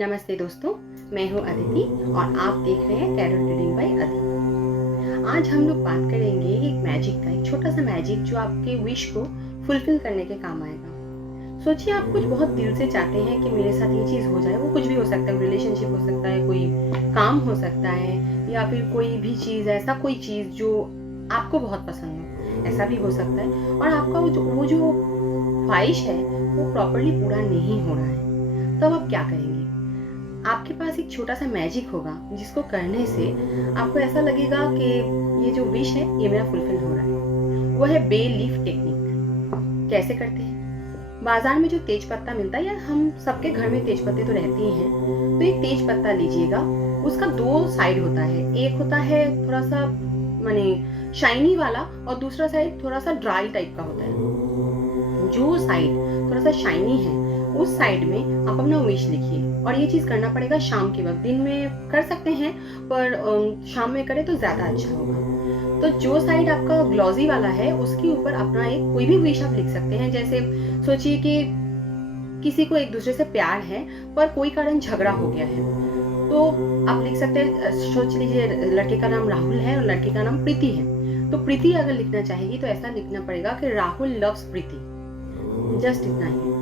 नमस्ते दोस्तों, मैं हूँ अदिति और आप देख रहे हैं टैरो रीडिंग बाय अदिति। आज हम लोग बात करेंगे एक मैजिक का, एक छोटा सा मैजिक जो आपके विश को फुलफिल करने के काम आएगा। सोचिए आप कुछ बहुत दिल से चाहते हैं कि मेरे साथ ये चीज़ हो जाए। वो कुछ भी हो सकता है, रिलेशनशिप हो सकता है, कोई काम हो सकता है, या फिर कोई भी चीज़, ऐसा कोई चीज़ जो आपको बहुत पसंद हो, ऐसा भी हो सकता है। और आपका वो जो ख्वाहिश है वो प्रॉपरली पूरा नहीं हो रहा है, तब आप क्या करेंगे? आपके पास एक छोटा सा मैजिक होगा जिसको करने से आपको ऐसा लगेगा कि ये जो विश है ये मेरा फुलफिल हो रहा है। वो है बे लीफ टेक्निक। कैसे करते हैं? बाजार में जो तेज पत्ता मिलता है, या हम सबके घर में तेज पत्ते तो रहते ही हैं, तो एक तेज पत्ता लीजिएगा। उसका दो साइड होता है, एक होता है थोड़ा सा माने शाइनी वाला और दूसरा साइड थोड़ा सा ड्राई टाइप का होता है। जो साइड थोड़ा सा शाइनी है उस साइड में आप अपना विश लिखिए। और ये चीज करना पड़ेगा शाम के वक्त। दिन में कर सकते हैं पर शाम में करें तो ज्यादा अच्छा होगा। तो जो साइड आपका ग्लॉजी वाला है उसके ऊपर अपना एक कोई भी विश आप लिख सकते हैं। जैसे सोचिए कि किसी को एक दूसरे से प्यार है पर कोई कारण झगड़ा हो गया है, तो आप लिख सकते हैं, सोच लीजिए लड़के का नाम राहुल है और लड़की का नाम प्रीति है। तो प्रीति अगर लिखना चाहेगी तो ऐसा लिखना पड़ेगा कि राहुल लव्स प्रीति, जस्ट इतना ही।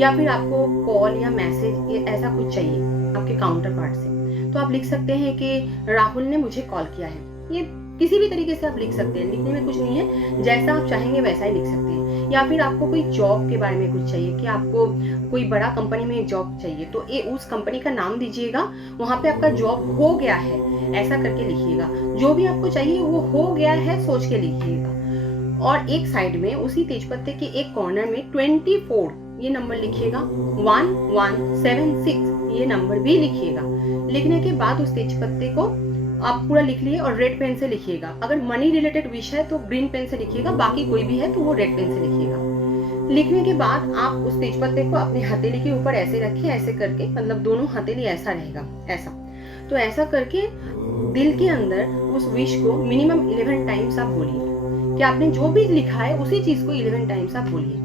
या फिर आपको कॉल या मैसेज ऐसा कुछ चाहिए आपके काउंटर पार्ट से, तो आप लिख सकते हैं कि राहुल ने मुझे कॉल किया है। ये किसी भी तरीके से आप लिख सकते हैं, लिखने में कुछ नहीं है, जैसा आप चाहेंगे वैसा ही लिख सकते हैं। या फिर आपको कोई जॉब के बारे में कुछ चाहिए कि आपको कोई बड़ा कंपनी में जॉब चाहिए, तो ये उस कंपनी का नाम दीजिएगा, वहां पे आपका जॉब हो गया है ऐसा करके लिखिएगा। जो भी आपको चाहिए वो हो गया है सोच के लिखिएगा। और एक साइड में उसी तेजपत्ते के एक कॉर्नर में 24 ये नंबर लिखिएगा, 1176 ये नंबर भी लिखिएगा। लिखने के बाद उस तेजपत्ते को आप पूरा लिख लिए और रेड पेन से लिखिएगा। अगर मनी रिलेटेड विश है तो ग्रीन पेन से लिखिएगा, बाकी कोई भी है तो वो रेड पेन से लिखिएगा। लिखने के बाद आप उस तेजपत्ते को अपने हथेली के ऊपर ऐसे रखिए, ऐसे करके, मतलब दोनों हथेली ऐसा रहेगा, ऐसा। तो ऐसा करके दिल के अंदर उस विश को मिनिमम 11 टाइम्स आप बोलिए कि आपने जो भी लिखा है उसी चीज को 11 टाइम्स आप बोलिए।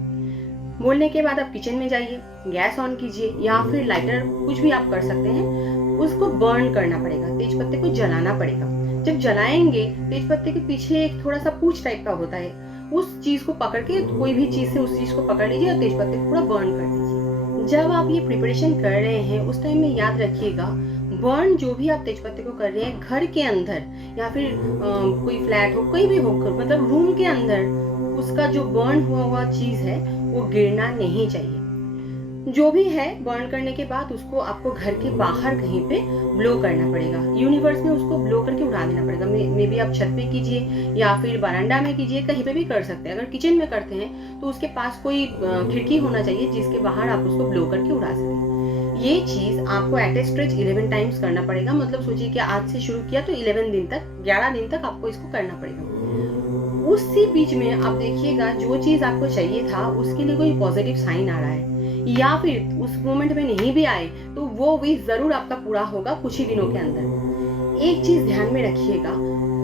बोलने के बाद आप किचन में जाइए, गैस ऑन कीजिए या फिर लाइटर कुछ भी आप कर सकते हैं। उसको बर्न करना पड़ेगा, तेजपत्ते को जलाना पड़ेगा। जब जलाएंगे, तेजपत्ते के पीछे एक थोड़ा सा पूंछ टाइप का होता है, उस चीज को पकड़ के, कोई भी चीज से उस चीज को पकड़ लीजिए और तेजपत्ते को पूरा बर्न कर दीजिए। जब आप ये प्रिपरेशन कर रहे हैं उस टाइम में याद रखिएगा, बर्न जो भी आप तेजपत्ते को कर रहे हैं घर के अंदर या फिर कोई फ्लैट हो, कोई भी हो, मतलब रूम के अंदर उसका जो बर्न हुआ चीज है वो गिरना नहीं चाहिए। जो भी है बर्न करने के बाद उसको आपको घर के बाहर कहीं पे ब्लो करना पड़ेगा। यूनिवर्स में उसको ब्लो करके उड़ा देना पड़ेगा। मे बी आप छत पे कीजिए या फिर बरांडा में कीजिए, कहीं पे भी कर सकते हैं। अगर किचन में करते हैं तो उसके पास कोई खिड़की होना चाहिए जिसके बाहर आप उसको ब्लो करके उड़ा सकें। ये चीज आपको एट ए स्ट्रेच 11 टाइम्स करना पड़ेगा। मतलब सोचिए कि आज से शुरू किया तो 11 दिन तक, 11 दिन तक आपको इसको करना पड़ेगा। उसी बीच में आप देखिएगा जो चीज आपको चाहिए था उसके लिए कोई पॉजिटिव साइन आ रहा है, या फिर उस मोमेंट में नहीं भी आए तो वो विश जरूर आपका पूरा होगा कुछ ही दिनों के अंदर। एक चीज ध्यान में रखिएगा,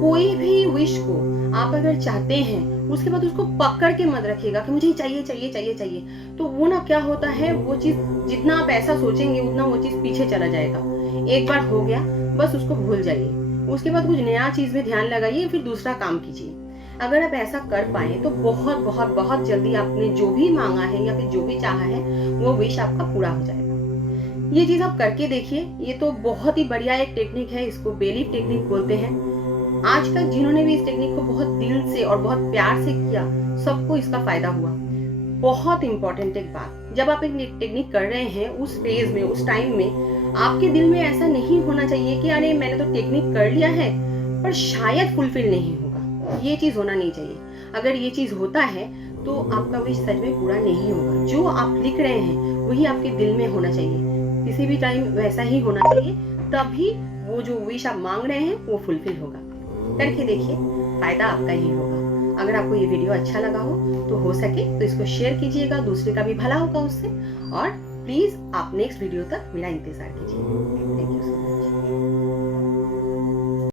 कोई भी विश को आप अगर चाहते हैं उसके बाद उसको पकड़ के मत रखिएगा कि मुझे चाहिए चाहिए चाहिए चाहिए। तो वो ना क्या होता है, वो चीज जितना आप ऐसा सोचेंगे उतना वो चीज पीछे चला जाएगा। एक बार हो गया बस उसको भूल जाइए, उसके बाद कुछ नया चीज में ध्यान लगाइए, फिर दूसरा काम कीजिए। अगर आप ऐसा कर पाए तो बहुत बहुत बहुत जल्दी आपने जो भी मांगा है या फिर जो भी चाहा है वो विश आपका पूरा हो जाएगा। ये चीज आप करके देखिए। ये तो बहुत ही बढ़िया एक टेक्निक है, इसको बे लीफ टेक्निक बोलते हैं। आज तक जिन्होंने भी इस टेक्निक को बहुत दिल से और बहुत प्यार से किया, सबको इसका फायदा हुआ। बहुत इंपॉर्टेंट एक बात, जब आप एक टेक्निक कर रहे हैं उस फेज में, उस टाइम में, आपके दिल में ऐसा नहीं होना चाहिए कि अरे मैंने तो टेक्निक कर लिया है पर शायद फुलफिल नहीं होगा। ये चीज होना नहीं चाहिए। अगर ये चीज होता है तो आपका विश सच में पूरा नहीं होगा। जो आप लिख रहे हैं वही आपके दिल में होना चाहिए, किसी भी टाइम वैसा ही होना चाहिए, तभी वो जो विश आप मांग रहे हैं वो फुलफिल होगा। करके देखिए, फायदा आपका ही होगा। अगर आपको ये वीडियो अच्छा लगा हो तो सके तो इसको शेयर कीजिएगा, दूसरे का भी भला होगा उससे। और प्लीज आप नेक्स्ट वीडियो तक मेरा इंतजार कीजिए। Thank you so much.